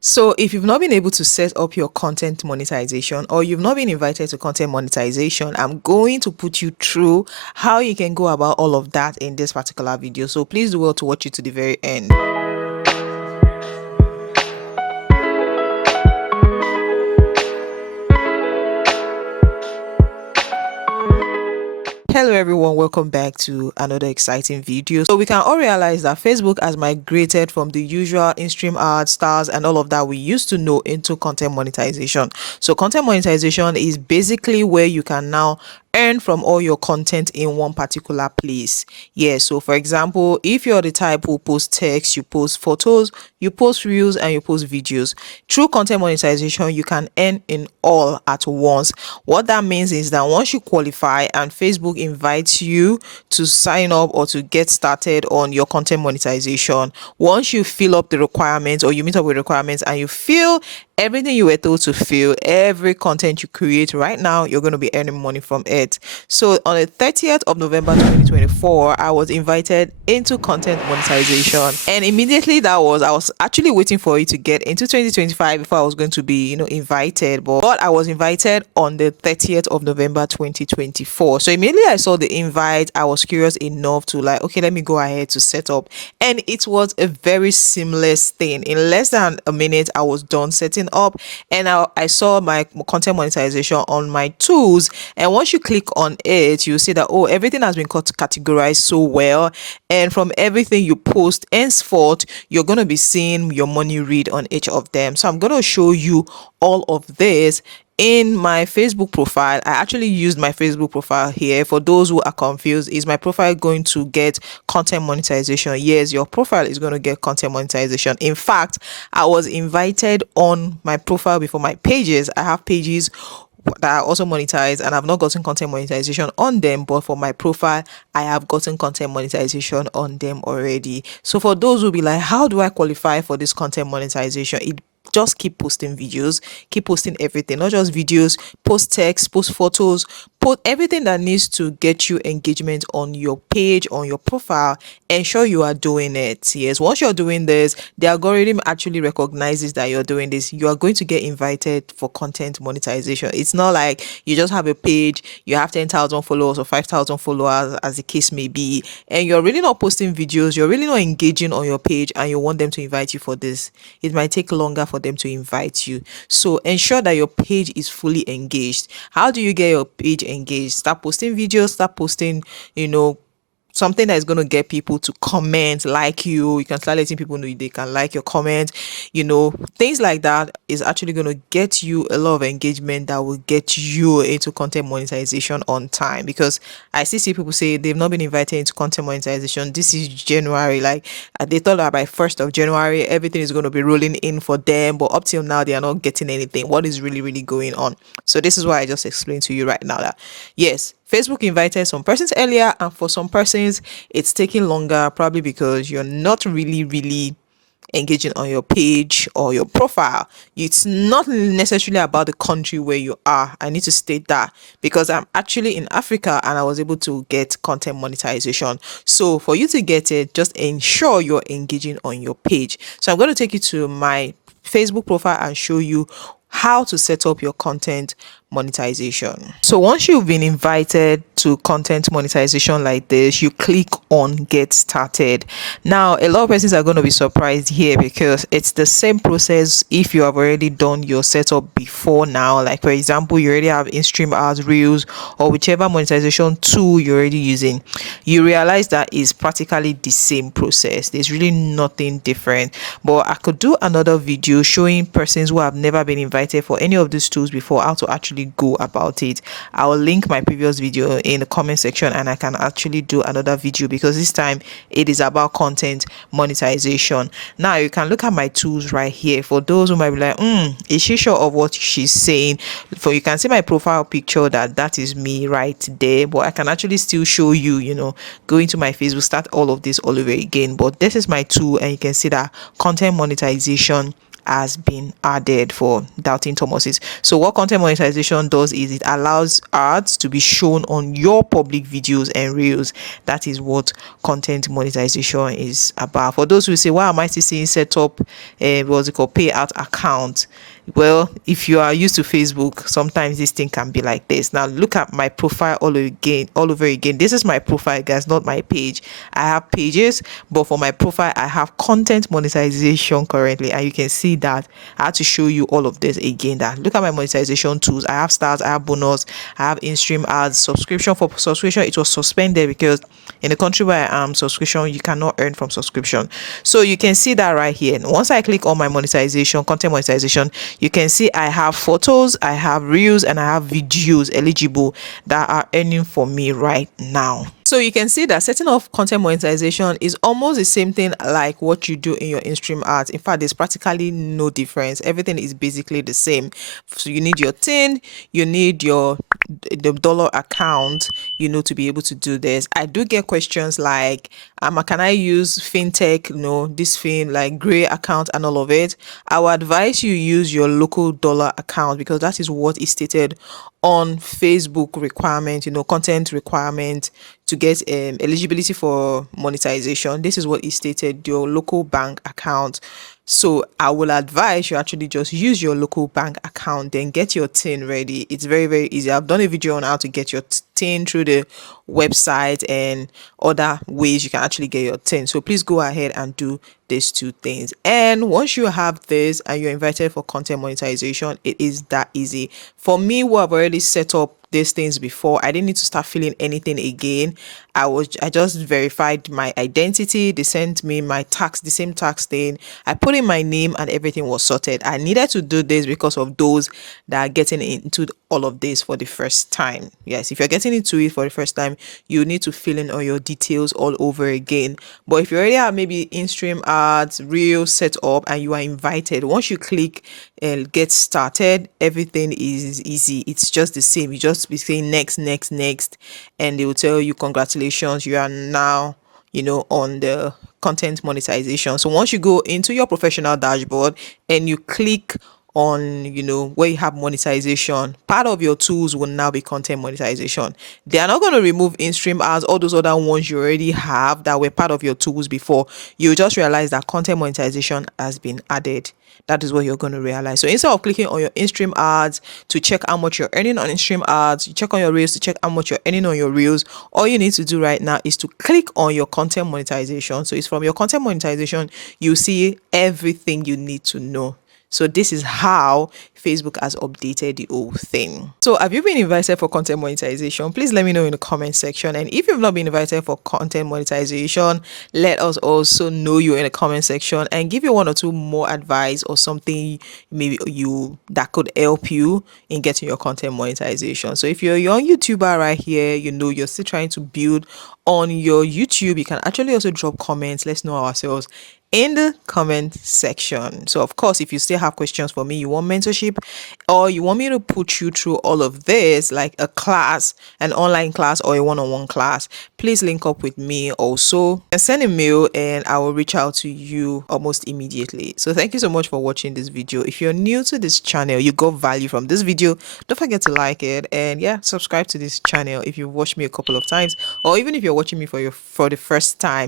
So if you've not been able to set up your content monetization or you've not been invited to content monetization, I'm going to put you through how you can go about all of that in this particular video. So please do well to watch it to the very end. Hello everyone, welcome back to another exciting video. So we can all realize that Facebook has migrated from the usual in-stream ads, stars and all of that we used to know into content monetization. So content monetization is basically where you can now earn from all your content in one particular place. Yeah, so for example, if you're the type who post text, you post photos, you post reels and you post videos, through content monetization you can earn in all at once. What that means is that once you qualify and Facebook invites you to sign up or to get started on your content monetization, once you fill up the requirements or you meet up with requirements and you feel everything you were told to fill, every content you create right now, you're going to be earning money from it. So on the 30th of November 2024, I was invited into content monetization, and immediately I was actually waiting for it to get into 2025 before I was going to be invited, but I was invited on the 30th of November 2024. So immediately I saw the invite, I was curious enough to like, okay, let me go ahead to set up, and it was a very seamless thing. In less than a minute I was done setting up, and I saw my content monetization on my tools. And once you click on it, you see that, oh, everything has been categorized so well, and from everything you post henceforth, you're going to be seeing your money read on each of them. So I'm going to show you all of this in my Facebook profile. I actually used my Facebook profile here. For those who are confused, is my profile going to get content monetization? Yes, your profile is going to get content monetization. In fact, I was invited on my profile before my pages. I have pages that are also monetized and I've not gotten content monetization on them, but for my profile I have gotten content monetization on them already. So for those who be like, how do I qualify for this content monetization? It just keep posting videos, keep posting everything, not just videos, post text, post photos, post everything that needs to get you engagement on your page, on your profile. Ensure you are doing it. Yes, once you're doing this, the algorithm actually recognizes that you're doing this. You are going to get invited for content monetization. It's not like you just have a page, you have 10,000 followers or 5,000 followers, as the case may be, and you're really not posting videos, you're really not engaging on your page, and you want them to invite you for this. It might take longer for them to invite you. So ensure that your page is fully engaged. How do you get your page engaged? Start posting videos, start posting, something that is going to get people to comment, like you. You can start letting people know they can like your comment. Things like that is actually going to get you a lot of engagement that will get you into content monetization on time. Because I still see people say they've not been invited into content monetization. This is January. Like they thought that by 1st of January, everything is going to be rolling in for them. But up till now, they are not getting anything. What is really, really going on? So this is why I just explained to you right now that yes, Facebook invited some persons earlier, and for some persons, it's taking longer, probably because you're not really, really engaging on your page or your profile. It's not necessarily about the country where you are. I need to state that because I'm actually in Africa and I was able to get content monetization. So for you to get it, just ensure you're engaging on your page. So I'm going to take you to my Facebook profile and show you how to set up your content monetization. So once you've been invited to content monetization like this, you click on get started. Now a lot of persons are going to be surprised here because it's the same process if you have already done your setup before now. Like for example, you already have in-stream ads, reels, or whichever monetization tool you're already using. You realize that is practically the same process. There's really nothing different. But I could do another video showing persons who have never been invited for any of these tools before how to actually go about it. I'll link my previous video in the comment section and I can actually do another video because this time it is about content monetization. Now you can look at my tools right here. For those who might be like, is she sure of what she's saying? For you can see my profile picture, that is me right there, but I can actually still show you, go into my Facebook, start all of this all over again. But this is my tool and you can see that content monetization has been added for doubting Thomases. So what content monetization does is it allows ads to be shown on your public videos and reels. That is what content monetization is about. For those who say, why am I still seeing set up what's it called, payout account? Well, if you are used to Facebook, sometimes this thing can be like this. Now look at my profile all over again. This is my profile, guys, not my page. I have pages, but for my profile I have content monetization currently, and you can see that I had to show you all of this again. That look at my monetization tools. I have stars, I have bonus, I have in-stream ads, subscription. For subscription, it was suspended because in the country where I am, subscription, you cannot earn from subscription. So you can see that right here. Once I click on my monetization, content monetization, you can see I have photos, I have reels, and I have videos eligible that are earning for me right now. So you can see that setting up content monetization is almost the same thing like what you do in your in-stream ads. In fact, there's practically no difference. Everything is basically the same. So you need your tin, you need the dollar account, to be able to do this. I do get questions like, can I use fintech, this thing like gray account and all of it? I would advise you use your local dollar account, because that is what is stated on Facebook requirement, content requirement to get eligibility for monetization. This is what is stated, your local bank account. So I will advise you actually just use your local bank account, then get your tin ready. It's very, very easy. I've done a video on how to get your tin through the website and other ways you can actually get your tin. So please go ahead and do these two things. And once you have this and you're invited for content monetization, it is that easy. For me, who have already set up these things before, I didn't need to start filling anything again. I just verified my identity. They sent me my tax, the same tax thing. I put in my name and everything was sorted. I needed to do this because of those that are getting into all of this for the first time. Yes, if you're getting into it for the first time, you need to fill in all your details all over again. But if you already have maybe in-stream ads, real set up, and you are invited, once you click and get started, everything is easy. It's just the same. You just be saying next, next, next, and they will tell you congratulations, you are now on the content monetization. So once you go into your professional dashboard and you click on where you have monetization, part of your tools will now be content monetization. They are not going to remove in-stream ads, all those other ones you already have that were part of your tools before. You just realize that content monetization has been added. That is what you're going to realize. So instead of clicking on your in-stream ads to check how much you're earning on in-stream ads, you check on your reels to check how much you're earning on your reels. All you need to do right now is to click on your content monetization. So it's from your content monetization, you see everything you need to know. So this is how Facebook has updated the whole thing. So have you been invited for content monetization? Please let me know in the comment section. And if you've not been invited for content monetization, let us also know you in the comment section and give you one or two more advice or something maybe that could help you in getting your content monetization. So if you're a young YouTuber right here, you're still trying to build on your YouTube, you can actually also drop comments. Let's know ourselves in the comment section. So of course, if you still have questions for me, you want mentorship, or you want me to put you through all of this like a class, an online class or a one-on-one class, please link up with me also and send a mail and I will reach out to you almost immediately. So thank you so much for watching this video. If you're new to this channel, you got value from this video, don't forget to like it, and subscribe to this channel if you've watched me a couple of times, or even if you're watching me for the first time.